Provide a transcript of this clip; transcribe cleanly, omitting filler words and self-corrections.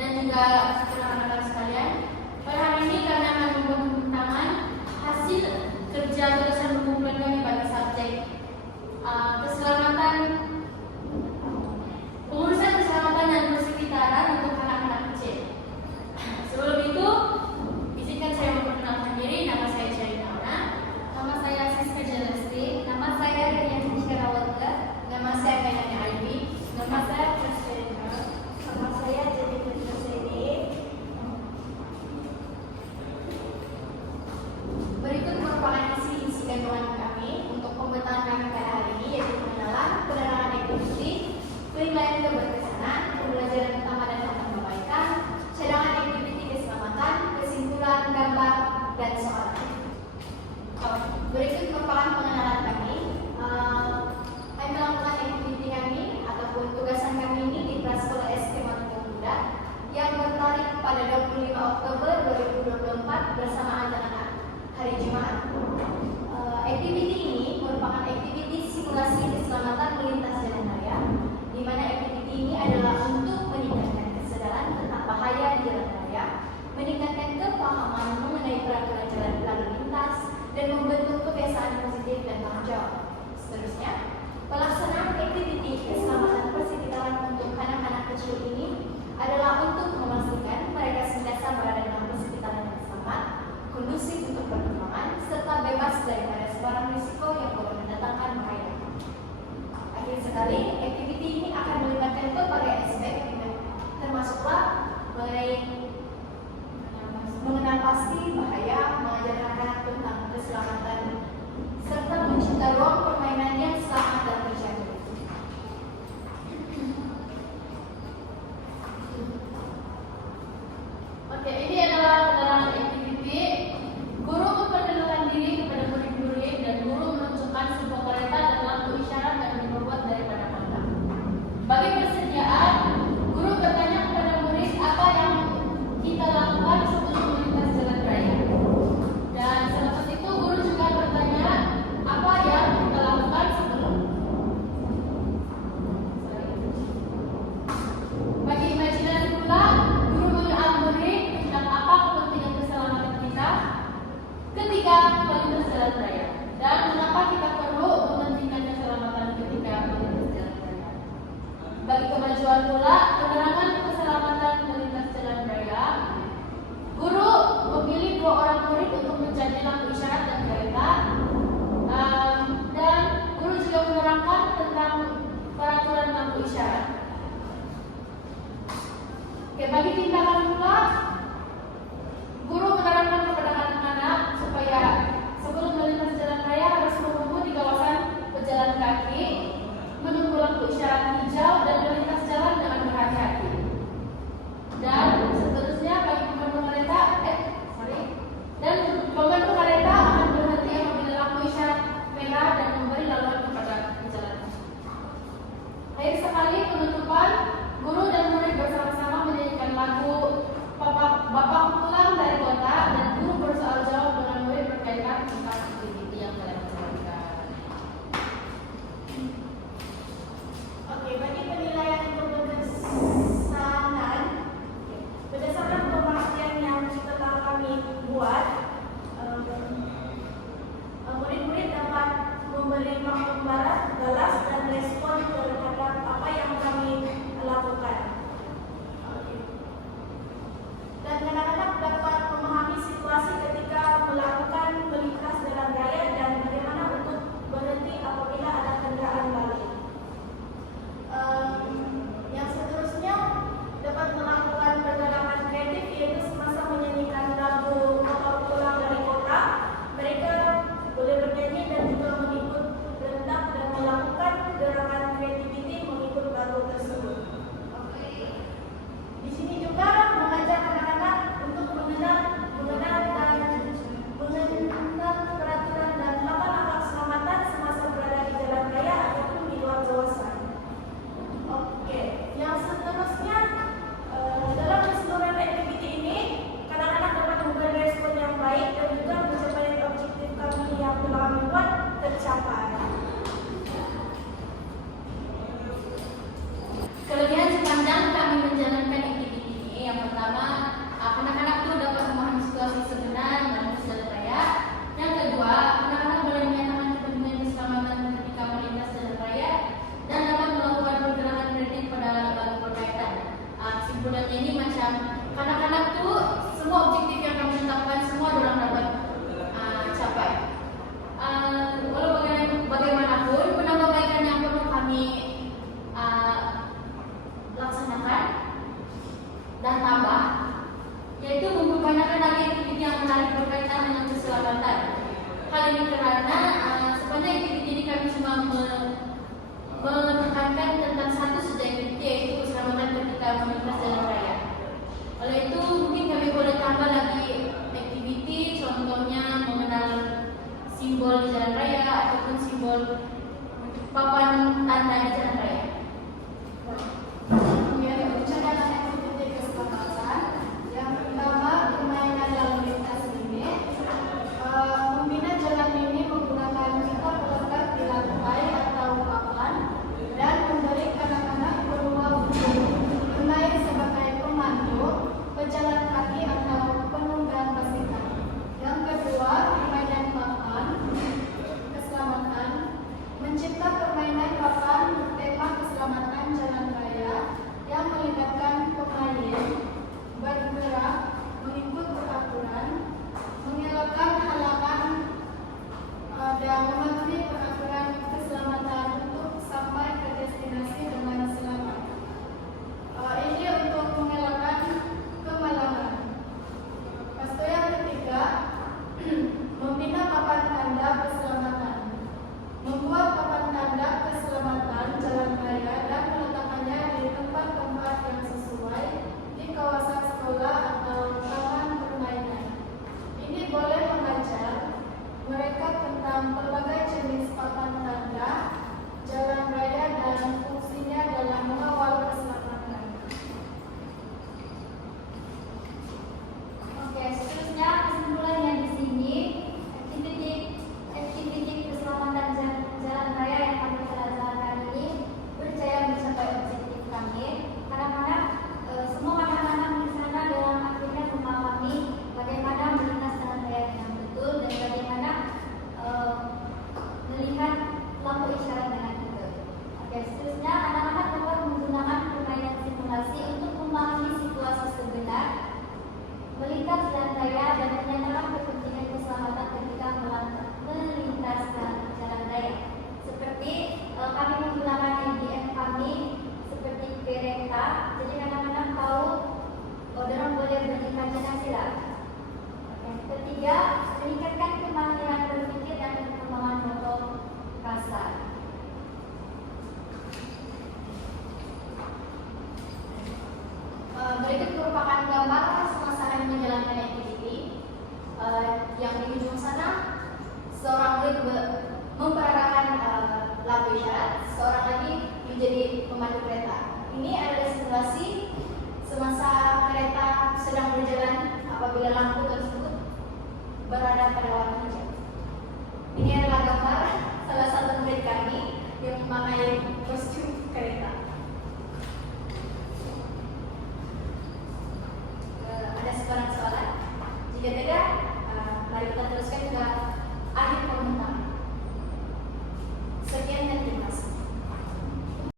dan juga rekan-rekan sekalian. Pada hari ini kami akan membuat pembintangan hasil kerja tulisan kumpulan kami bagi subjek keselamatan, pengurusan keselamatan dan persekitaran untuk anak-anak kecil. Sebelum itu, izinkan saya memperkenalkan diri. Nama saya Syarina Auna. Nama saya Siska Jelesti. Nama saya Rian Syarawatka. Nama saya Kayanya Aibi. Nama saya Presiden. Nama saya Jadi Presiden. Berikut merupakan isi kandungan kami untuk pembintangan kami pada hari ini, yaitu pengenalan, penerangan aktiviti, penilaian keberkesanan, pembelajaran utama dan pembaikan, cadangan aktiviti keselamatan, kesimpulan, gambar, dan soal. Berikut merupakan pengenalan kami. Kami melakukan aktiviti kami ataupun tugasan kami ini di Prasekolah SK Mangkunegaran Muda yang bertarik pada 25 Oktober 2024 bersamaan dengan hari Jumat. Aktiviti ini merupakan aktiviti simulasi keselamatan melintas jalan raya, di mana aktiviti ini adalah untuk meningkatkan kesadaran tentang bahaya di jalan raya, meningkatkan kepahaman mengenai peraturan jalan lalu lintas, dan membentuk kebiasaan positif dan tanggung jawab. Seterusnya, pelaksanaan aktiviti keselamatan persekitaran untuk anak-anak kecil ini adalah untuk memastikan mereka senantiasa berada dalam persekitaran yang selamat, kondusif untuk perkembangan, serta bebas daripada sebarang risiko yang boleh mendatangkan bahaya. Akhir sekali, aktiviti ini akan melibatkan berbagai aspek, termasuklah mengenal pasti bahaya, mengajarkan anak tentang keselamatan, serta mencipta ruang permainan yang selamat dan terjaga. Oke, ini adalah penerangan aktiviti. Guru memperkenalkan diri kepada murid-murid dan guru menunjukkan sebuah kereta dan lampu isyarat yang dibuat daripada mata. Bagi persediaan, guru bertanya kepada murid apa yang kita lakukan sebelum melintas jalan raya. Dan selepas itu guru juga bertanya apa yang kita lakukan sebelum. Bagi imajinasi pula, guru mengenal murid tentang apa kepentingan keselamatan kita ketika melintas jalan raya dan mengapa kita perlu mementingkan keselamatan ketika melintas jalan raya. Bagi kemajuan pula, penerangan keselamatan melintas jalan raya, guru memilih 2 orang murid untuk menjadi lampu isyarat dan kereta, dan guru juga menerangkan tentang peraturan lampu isyarat. Oke, bagi tindakan pula, guru menerangkan kepada anak-anak supaya sebelum melintas jalan raya harus menunggu di kawasan pejalan kaki, menunggu lampu isyarat hijau dan melintas jalan dengan berhati-hati. Dan seterusnya bagi pemandu kereta, akan berhenti apabila lampu isyarat merah dan memberi laluan kepada pejalan. Akhir sekali penutupan, guru dan murid bersama-sama menyanyikan lagu Papa papan tanda di jalan raya. Kemudian cadangan aktiviti keselamatan. Yang pertama, permainan lalu lintas ini. Membina jalan ini menggunakan pipa pelekat di lantai atau papan dan memberi anak-anak peluang untuk bermain sebagai pemandu, pejalan kaki atau penunggang basikal. Yang kedua, permainan papan keselamatan. Mencipta permainan papan bertema keselamatan jalan raya yang melibatkan pemain bergerak mengikut peraturan, mengelakkan halangan dan mematuhi peraturan keselamatan untuk sampai ke destinasi dengan selamat. Ini untuk mengelakkan kemalangan. Lepas itu yang ketiga, membina papan tanda keselamatan. Membuat papan tanda keselamatan jalan raya dan meletakkannya di tempat-tempat yang sesuai di kawasan sekolah atau taman permainan. Ini boleh mengajar mereka tentang berbagai jenis papan tanda jalan raya dan fungsinya dalam mengawal keselamatan. Oke, seterusnya kesimpulannya di sini aktiviti keselamatan jalan raya yang kami telah jalankan ini berjaya mencapai objektif kami. Kadang-kadang semua anak-anak di sana dalam akhirnya memahami bagaimana melintas jalan raya dengan betul dan bagaimana melihat lampu isyarat dengan betul. Oke, seterusnya anak-anak dapat menggunakan permainan simulasi untuk memahami situasi sebenar melintas jalan raya dan menyatakan kepentingan keselamatan ketika melintas jalan raya. Seperti kami menggunakan EDM kami seperti kereta, jadi kadang-kadang tahu orang boleh beri Pancasila. Yang ketiga, meningkatkan kemampuan berpikir dan perkembangan motor kasar. Berikut merupakan gambar semasa kami menjalankan aktiviti. Yang di ujung sana, seorang murid memperagakan lampu isyarat, seorang lagi menjadi pemandu kereta. Ini adalah simulasi semasa kereta sedang berjalan apabila lampu tersebut berada pada warna hijau. Ini adalah gambar salah satu murid kami